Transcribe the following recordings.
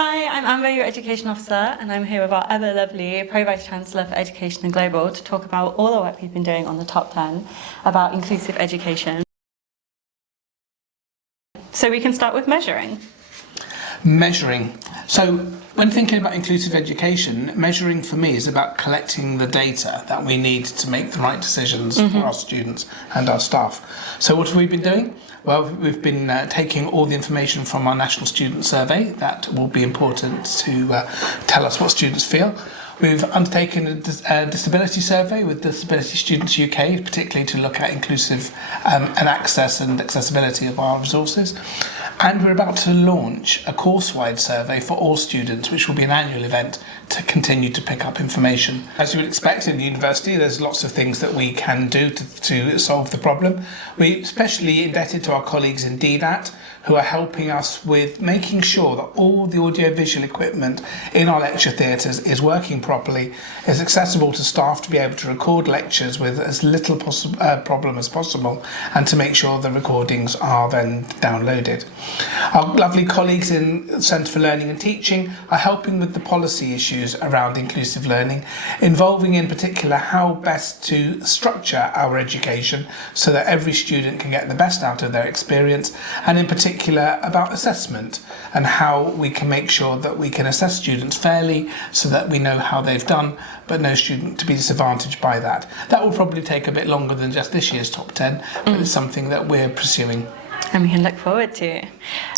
Hi, I'm Amber, your Education Officer, and I'm here with our ever lovely Pro-Vice Chancellor for Education and Global to talk about all the work we've been doing on the Top 10 about inclusive education. So we can start with measuring. Measuring. So when thinking about inclusive education, measuring for me is about collecting the data that we need to make the right decisions for our students and our staff. So what have we been doing? Well, we've been taking all the information from our National Student Survey that will be important to tell us what students feel. We've undertaken a disability survey with Disability Students UK, particularly to look at inclusive and access and accessibility of our resources. And we're about to launch a course-wide survey for all students, which will be an annual event to continue to pick up information. As you would expect in the university, there's lots of things that we can do to solve the problem. We're especially indebted to our colleagues in DDAT, who are helping us with making sure that all the audiovisual equipment in our lecture theatres is working properly, is accessible to staff to be able to record lectures with as little problem as possible, and to make sure the recordings are then downloaded. Our lovely colleagues in Centre for Learning and Teaching are helping with the policy issues around inclusive learning, involving in particular how best to structure our education so that every student can get the best out of their experience, and in particular about assessment and how we can make sure that we can assess students fairly so that we know how they've done, but no student to be disadvantaged by that. That will probably take a bit longer than just this year's Top 10, but it's something that we're pursuing. And we can look forward to.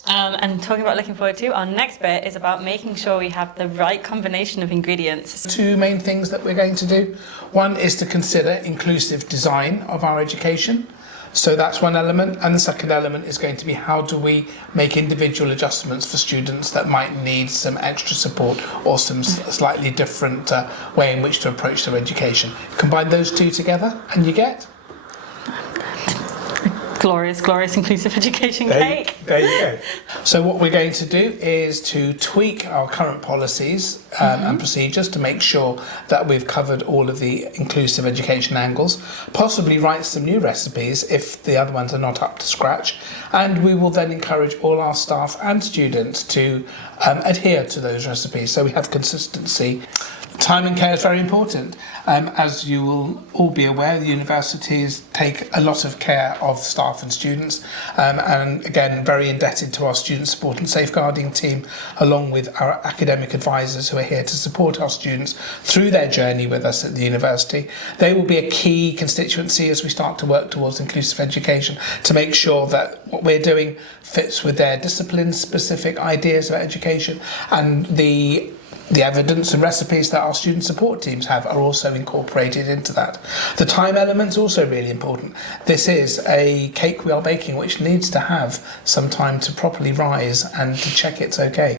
And talking about looking forward to, our next bit is about making sure we have the right combination of ingredients. Two main things that we're going to do. One is to consider inclusive design of our education. So that's one element, and the second element is going to be how do we make individual adjustments for students that might need some extra support or some slightly different way in which to approach their education. Combine those two together and you get Glorious, glorious inclusive education cake. There you go. So what we're going to do is to tweak our current policies and procedures to make sure that we've covered all of the inclusive education angles, possibly write some new recipes if the other ones are not up to scratch, and we will then encourage all our staff and students to adhere to those recipes so we have consistency. Time and care is very important. As you will all be aware, the universities take a lot of care of staff and students, and again, very indebted to our student support and safeguarding team, along with our academic advisors who are here to support our students through their journey with us at the university. They will be a key constituency as we start to work towards inclusive education to make sure that what we're doing fits with their discipline-specific ideas of education, and the evidence and recipes that our student support teams have are also incorporated into that. The time element's also really important. This is a cake we are baking which needs to have some time to properly rise and to check it's okay.